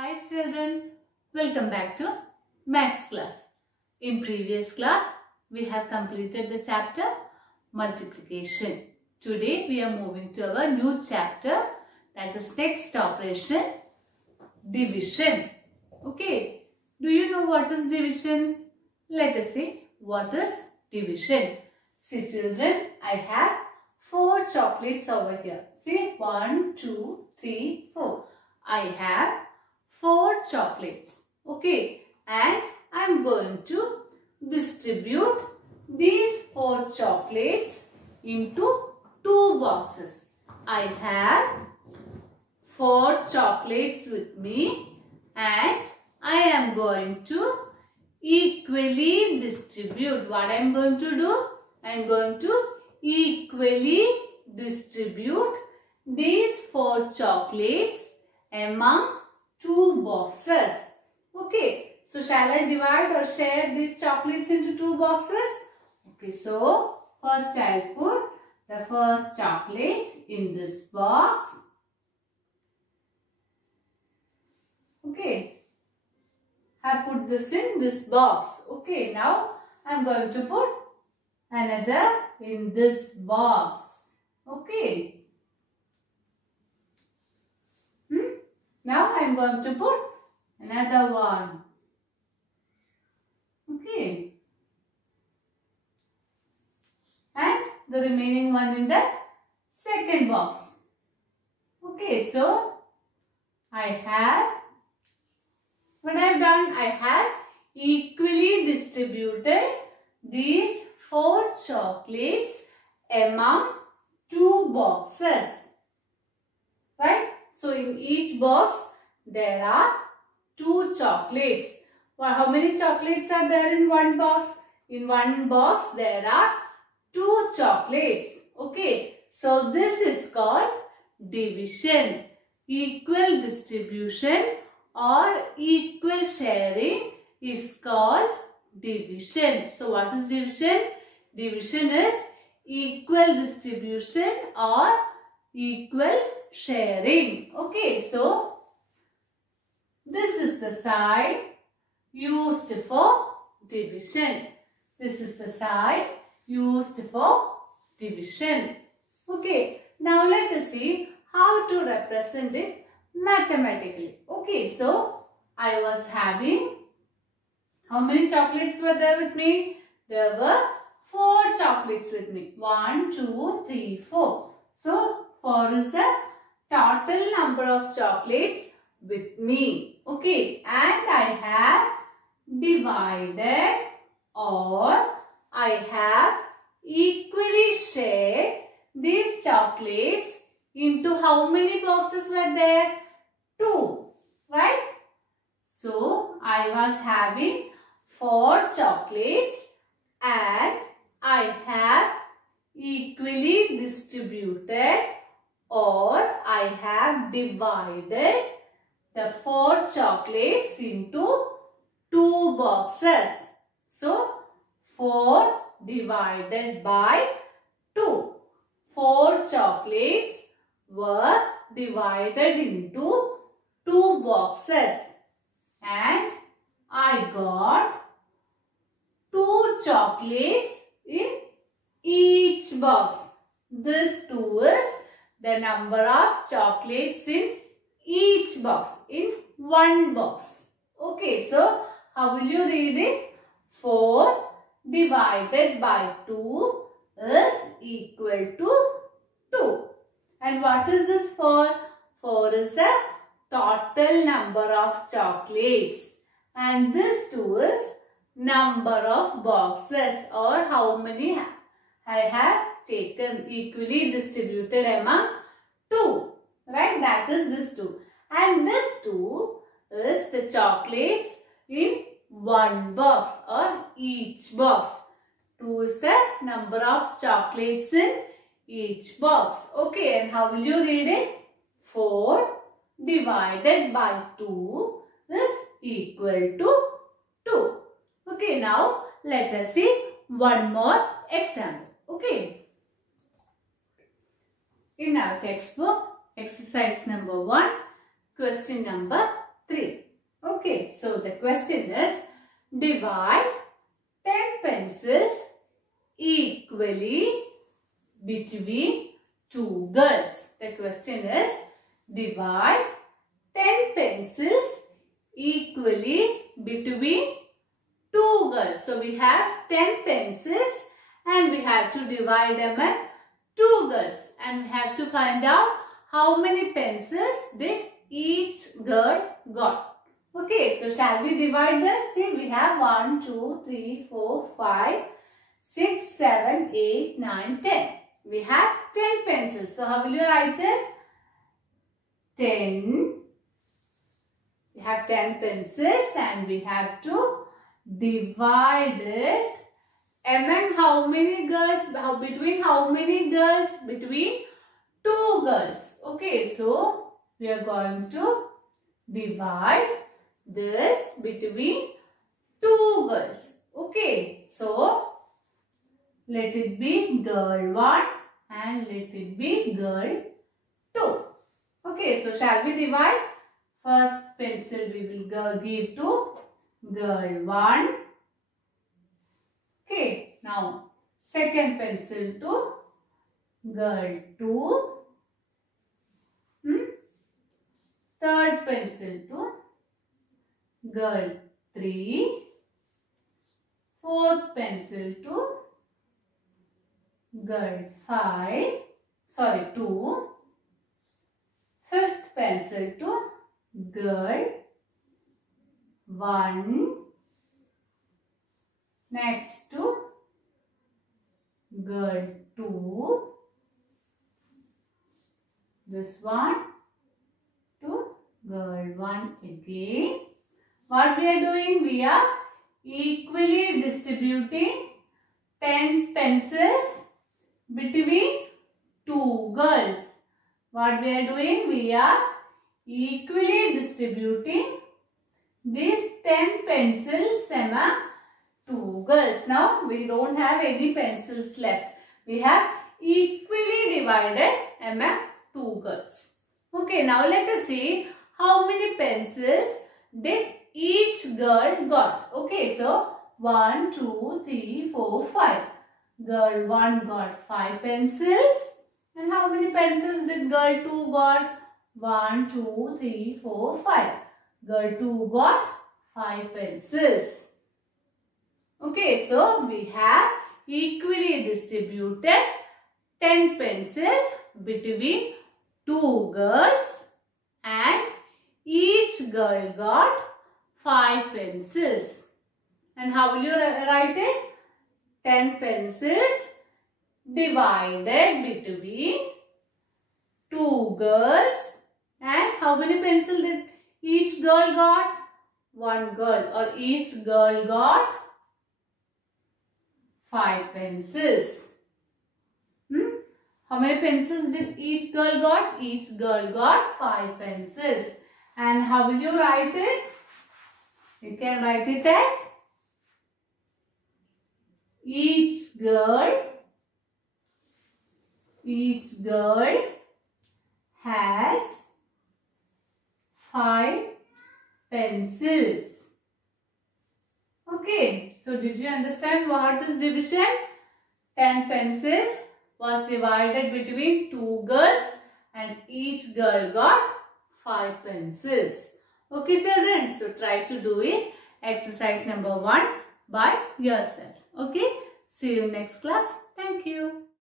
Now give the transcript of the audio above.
Hi children, welcome back to Maths class. In previous class, we have completed the chapter multiplication. Today we are moving to our new chapter, that is next operation, division. Okay, do you know what is division? Let us see what is division. See children, I have 4 chocolates over here. See 1, 2, 3, 4. I have 4 chocolates. Okay, and I am going to distribute these 4 chocolates into 2 boxes. I have 4 chocolates with me and I am going to equally distribute. What I am going to do? I am going to equally distribute these 4 chocolates among 2 boxes. Okay, so shall I divide or share these chocolates into 2 boxes? Okay, so first I'll put the first chocolate in this box. Okay, I put this in this box. Okay, now I'm going to put another in this box. Okay. Now I am going to put another one. Okay. And the remaining one in the second box. Okay, so I have, what I have done, I have equally distributed these 4 chocolates among 2 boxes. Right? So in each box there are 2 chocolates. Well, how many chocolates are there in one box? In one box there are 2 chocolates. Okay. So this is called division. Equal distribution or equal sharing is called division. So what is division? Division is equal distribution or equal sharing. Okay, so this is the side used for division. This is the side used for division. Okay, now let us see how to represent it mathematically. Okay, so I was having, how many chocolates were there with me? There were 4 chocolates with me. 1, 2, 3, 4. So 4 is the total number of chocolates with me. Okay, and I have divided or I have equally shared these chocolates into how many boxes were there? 2, right? So I was having 4 chocolates and I have equally distributed or I have divided the 4 chocolates into 2 boxes. So 4 divided by 2. 4 chocolates were divided into 2 boxes and I got 2 chocolates in each box. This 2 is the number of chocolates in each box, in one box. Okay, so how will you read it? 4 divided by 2 is equal to 2. And what is this 4? 4 is the total number of chocolates. And this 2 is number of boxes or how many I have taken, equally distributed among 2. Right? That is this 2. And this 2 is the chocolates in one box or each box. 2 is the number of chocolates in each box. Okay, and how will you read it? 4 divided by 2 is equal to 2. Okay, now let us see one more example. Okay. In our textbook, exercise number 1, question number 3. Okay, so the question is, divide 10 pencils equally between 2 girls. The question is, divide 10 pencils equally between 2 girls. So we have 10 pencils and we have to divide them at 2 girls. And we have to find out how many pencils did each girl got. Okay, so shall we divide this? See, we have 1, 2, 3, 4, 5, 6, 7, 8, 9, 10. We have 10 pencils. So how will you write it? 10. We have 10 pencils and we have to divide it among how many girls? Between how many girls? Between 2 girls. Okay, so we are going to divide this between 2 girls. Okay, so let it be girl 1 and let it be girl 2. Okay, so shall we divide? First pencil we will give to girl 1. Okay, now second pencil to girl 2. Third pencil to girl 3. Fourth pencil to girl 2. Fifth pencil to girl 1. Next to girl 2. This one to girl 1 again. What we are doing? We are equally distributing 10 pencils between 2 girls. What we are doing? We are equally distributing these 10 pencils among 2 girls. Now we don't have any pencils left. We have equally divided among 2 girls. Okay, now let us see how many pencils did each girl got. Okay, so 1, 2, 3, 4, 5. Girl 1 got 5 pencils. And how many pencils did girl 2 got? 1, 2, 3, 4, 5. Girl 2 got 5 pencils. Okay, so we have equally distributed 10 pencils between 2 girls and each girl got 5 pencils. And how will you write it? 10 pencils divided between 2 girls. And how many pencils did each girl got? 1 girl, or each girl got 5 pencils. How many pencils did each girl got? Each girl got 5 pencils. And how will you write it? You can write it as each girl has 5 pencils. Okay, so did you understand what is division? 10 pencils was divided between 2 girls and each girl got 5 pencils. Okay children, so try to do it. Exercise number 1 by yourself. Okay, see you in next class. Thank you.